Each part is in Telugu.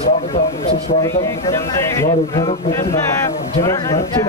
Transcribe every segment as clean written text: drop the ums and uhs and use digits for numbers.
स्वागतम सुस्वागतम वारु जन्म नच्चिन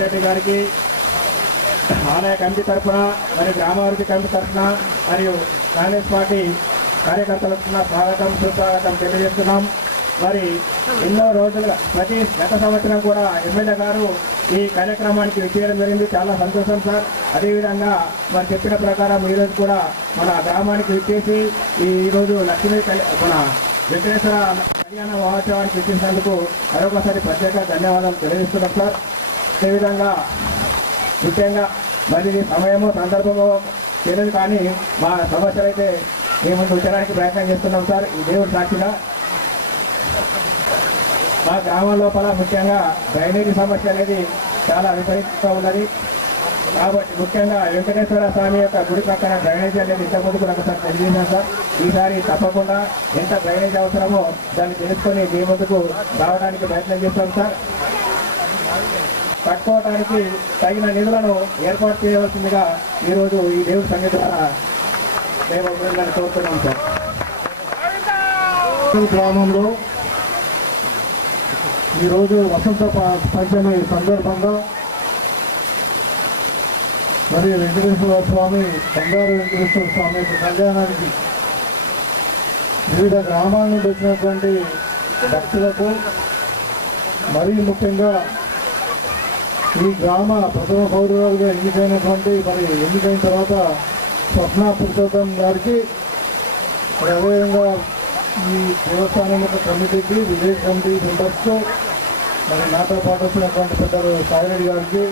రెడ్డి గారికి ఆలయ కమిటీ తరఫున మరియు గ్రామాభివృద్ధి కమిటీ తరఫున మరియు కాంగ్రెస్ పార్టీ కార్యకర్తలకు స్వాగతం సుస్వాగతం తెలియజేస్తున్నాం. మరి ఎన్నో రోజులుగా గత సంవత్సరం కూడా ఎమ్మెల్యే గారు ఈ కార్యక్రమానికి విచ్చేయడం జరిగింది. చాలా సంతోషం సార్. అదేవిధంగా మరి చెప్పిన ప్రకారం ఈరోజు కూడా మన గ్రామానికి విచ్చేసి ఈరోజు లక్ష్మీ మన వెంకటేశ్వర కళ్యాణ మహోత్సవానికి విచ్చేసినందుకు మరొకసారి ప్రత్యేక ధన్యవాదాలు తెలియజేస్తున్నాం సార్. అదేవిధంగా ముఖ్యంగా మరి సమయము సందర్భము తెలియదు, కానీ మా సమస్యలు అయితే మేము ఉంచడానికి ప్రయత్నం చేస్తున్నాం సార్. ఈ దేవుడి సాక్షిగా మా గ్రామం లోపల ముఖ్యంగా డ్రైనేజీ సమస్య అనేది చాలా విపరీతంగా ఉన్నది. కాబట్టి ముఖ్యంగా వెంకటేశ్వర స్వామి యొక్క గుడి పక్కన డ్రైనేజీ అనేది ఇంతకుముందు కూడా ఒకసారి తెలియజేశాం సార్. ఈసారి తప్పకుండా ఎంత డ్రైనేజీ అవసరమో దాన్ని తెలుసుకొని మీ ముందుకు రావడానికి ప్రయత్నం చేస్తాం సార్. కట్టుకోవడానికి తగిన నిధులను ఏర్పాటు చేయవలసిందిగా ఈరోజు ఈ దేవుడి సన్నిధి ద్వారా మేము కోరుతున్నాం సార్. గ్రామంలో ఈరోజు వసంత పంచమి సందర్భంగా మరి వెంకటేశ్వర స్వామి బంగారు వెంకటేశ్వర స్వామి యొక్క కళ్యాణానికి వివిధ గ్రామాల నుండి వచ్చినటువంటి భక్తులకు మరీ ముఖ్యంగా ఈ గ్రామ ప్రథమ పౌరులుగా ఎన్నికైనటువంటి ఎన్నికైన తర్వాత స్వప్న పురుషోత్తం గారికి అదేవిధంగా ఈ దేవస్థానం యొక్క కమిటీకి విలేజ్ కమిటీ మెంబర్స్కు నాతో పాటు వచ్చినటువంటి పెద్దలు సాయిరెడ్డి గారికి,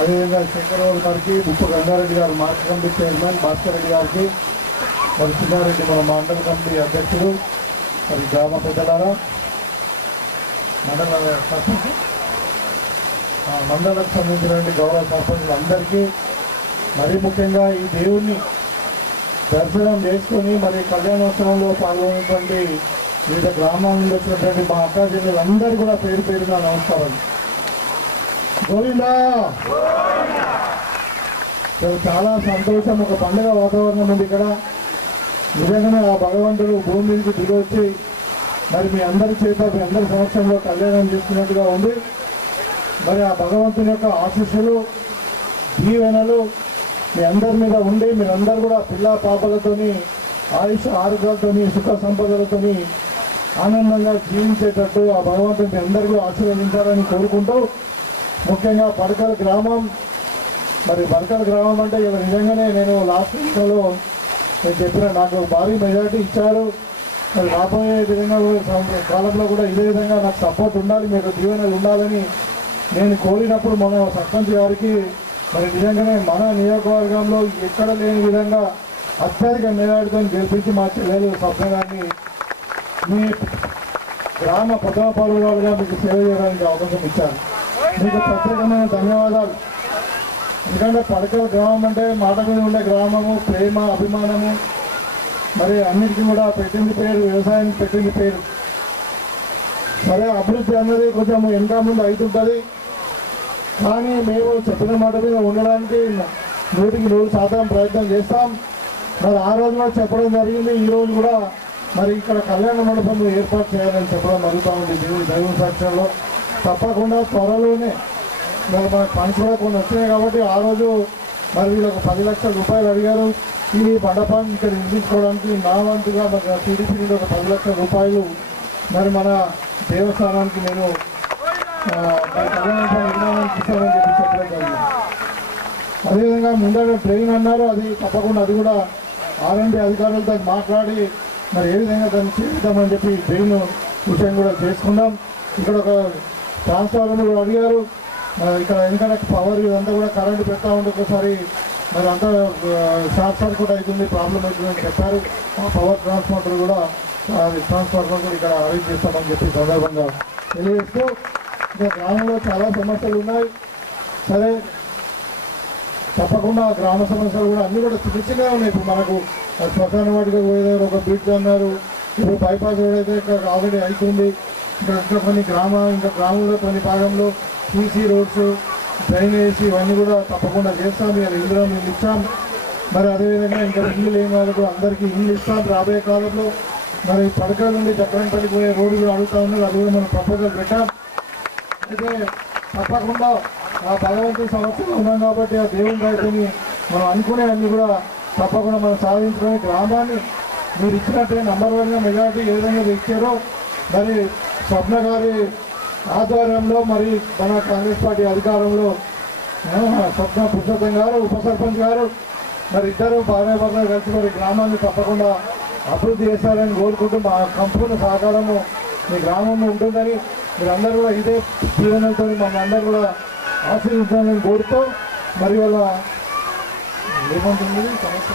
అదేవిధంగా శంకరరావు గారికి, ముప్పు గంగారెడ్డి గారు market committee chairman, Bhaskar Reddy గారికి, చిన్నారెడ్డి మన మండల కమిటీ అధ్యక్షుడు, గ్రామ పెద్దలారా, మండలకు సంబంధించినటువంటి గౌరవ సర్పంచులు అందరికీ, మరీ ముఖ్యంగా ఈ దేవుణ్ణి దర్శనం చేసుకొని కళ్యాణోత్సవంలో పాల్గొనేటువంటి వివిధ గ్రామాల నుండి వచ్చినటువంటి మా అక్కాచెల్లెలందరూ కూడా పేరు పేరున నమస్కారం. గోవిందా చాలా సంతోషం, ఒక పండుగ వాతావరణం ఉంది ఇక్కడ. నిజంగానే ఆ భగవంతుడు భూమి మీదకి దిగొచ్చి మరి మీ అందరి చేత మీ అందరి సమక్షంలో కళ్యాణం చేస్తున్నట్టుగా ఉంది. మరి ఆ భగవంతుని యొక్క ఆశీస్సులు దీవెనలు మీ అందరి మీద ఉండి మీరందరూ కూడా పిల్ల పాపలతోని ఆయుష్ ఆరోగ్యాలతోని సుఖ సంపదలతోని ఆనందంగా జీవించేటట్టు ఆ భగవంతుని మీ అందరికీ ఆశీర్వదించాలని కోరుకుంటూ, ముఖ్యంగా పడకల గ్రామం, మరి పడకల గ్రామం అంటే ఇలా నిజంగానే నేను లాస్ట్ ఎన్నికల్లో నేను చెప్పిన నాకు భారీ మెజారిటీ ఇచ్చారు. మరి రాబోయే విధంగా కాలంలో కూడా ఇదే విధంగా నాకు సపోర్ట్ ఉండాలి, మీకు దీవెనలు ఉండాలని నేను కోరినప్పుడు మన సర్పంచ్ గారికి మరి నిజంగానే మన నియోజకవర్గంలో ఎక్కడ లేని విధంగా అత్యధిక మెజారిటీతో గెలిపించి మా చెల్లెలు స్వప్న గారిని మీ గ్రామ ప్రథమ పౌరులుగా మీకు సేవ చేయడానికి అవకాశం ఇచ్చారు. మీకు ప్రత్యేకమైన ధన్యవాదాలు. ఎందుకంటే పడకల గ్రామం అంటే మాట మీద ఉండే గ్రామము, ప్రేమ అభిమానము, మరి అన్నిటికీ కూడా పెట్టింది పేరు, వ్యవసాయానికి పెట్టింది పేరు. సరే అభివృద్ధి అన్నది కొంచెం వెనక ముందు అవుతుంటుంది, కానీ మేము చెప్పిన మాట మీద ఉండడానికి 100% ప్రయత్నం చేస్తాం. మరి ఆ రోజు కూడా చెప్పడం జరిగింది, ఈరోజు కూడా మరి ఇక్కడ కళ్యాణ మండపం ఏర్పాటు చేయాలని చెప్పడం జరుగుతూ ఉంది దైవ సాక్ష్యంలో. తప్పకుండా త్వరలోనే మరి మనకు ఫండ్స్ కూడా కొన్ని వచ్చినాయి కాబట్టి ఆ రోజు మరి వీళ్ళకు 10 లక్షల రూపాయలు అడిగారు. ఈ మండపాన్ని ఇక్కడ నిర్మించుకోవడానికి నా వంతుగా మరి టీడీపీ నుండి ఒక 10 లక్షల రూపాయలు మరి మన దేవస్థానానికి నేను నిర్మాణానికి ఇస్తామని చెప్పి చెప్పడం జరిగింది. అదేవిధంగా ముందర ట్రైన్ అన్నారు, అది తప్పకుండా అది కూడా R&D అధికారులతో మాట్లాడి మరి ఏ విధంగా దాన్ని చేద్దామని చెప్పి ట్రైన్ విషయం కూడా చేసుకున్నాం. ఇక్కడ ఒక ట్రాన్స్ఫార్మర్ కూడా అడిగారు, ఇక్కడ ఎందుకంటే పవర్ ఇదంతా కూడా కరెంటు పెడతా ఉంటే ఒకసారి మరి అంతా షార్ట్ సర్క్యూట్ అవుతుంది, ప్రాబ్లం అవుతుందని చెప్పారు. ఆ పవర్ ట్రాన్స్ఫార్మర్ కూడా ఇక్కడ అరేంజ్ చేస్తామని చెప్పి సందర్భంగా తెలియజేస్తూ, ఇంకా గ్రామంలో చాలా సమస్యలు ఉన్నాయి. సరే తప్పకుండా గ్రామ సమస్యలు కూడా అన్నీ కూడా చిన్న చిన్నగా ఉన్నాయి. ఇప్పుడు మనకు శ్మశాన వాటికి పోయేదారు, ఒక బ్రిడ్జ్ అన్నారు, ఇప్పుడు బైపాస్ రోడ్ అయితే ఇక్కడ ఆల్రెడీ అవుతుంది. ఇంకా కొన్ని గ్రామంలో కొన్ని భాగంలో సీసీ రోడ్స్, డ్రైనేజ్ ఇవన్నీ కూడా తప్పకుండా చేస్తాం. ఇలా ఇందులో మేము ఇచ్చాం. మరి అదేవిధంగా ఇంకా ఇల్లు లేని వాళ్ళకు అందరికీ ఇల్లు ఇస్తాం రాబోయే కాలంలో. మరి పడకల నుండి చక్రంపల్లికి పోయే రోడ్డు కూడా అడుగుతూ ఉన్నారు, అది కూడా మనం ప్రపోజల్ పెట్టాం. అయితే తప్పకుండా ఆ భగవంతుడి సమస్యలో ఉన్నాం కాబట్టి ఆ దేవుని రైతుని మనం అనుకునే అన్నీ కూడా తప్పకుండా మనం సాధించుకొని గ్రామాన్ని మీరు ఇచ్చినట్టే నంబర్ 1గా మెజార్టీ ఏ విధంగా ఇచ్చారో మరి స్వప్న గారి ఆధ్వర్యంలో మరి మన కాంగ్రెస్ పార్టీ అధికారంలో స్వప్న పురుషోత్తం గారు, ఉప సర్పంచ్ గారు మరి ఇద్దరు భార్యాభర్తలు కలిసి మరి గ్రామాన్ని తప్పకుండా అభివృద్ధి చేస్తారని కోరుకుంటూ మా సంపూర్ణ సహకారము మీ గ్రామంలో ఉంటుందని మీరందరూ కూడా ఇదే జీవనంతో మమ్మల్ని అందరూ కూడా ఆశీర్వదించాలని కోరుతూ మరి వాళ్ళ ఏమంటుంది సమస్య